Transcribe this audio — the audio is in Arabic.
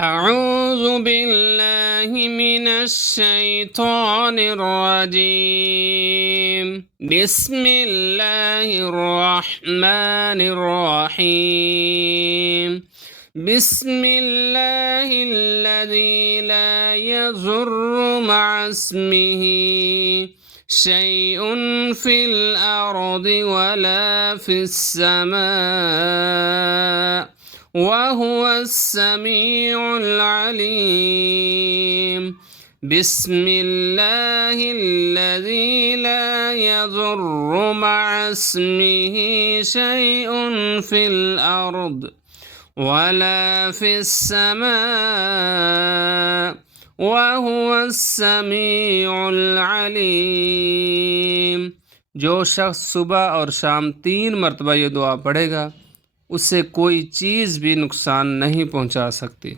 أعوذ بالله من الشيطان الرجيم. بسم الله الرحمن الرحيم. بسم الله الذي لا يضر مع اسمه شيء في الأرض ولا في السماء وهو السميع العليم. بسم الله الذي لا يضر مع اسمه شيء في الأرض ولا في السماء وهو السميع العليم। जो शख्स सुबह और शाम 3 मरतबा ये दुआ पढ़ेगा, उससे कोई चीज़ भी नुकसान नहीं पहुंचा सकती।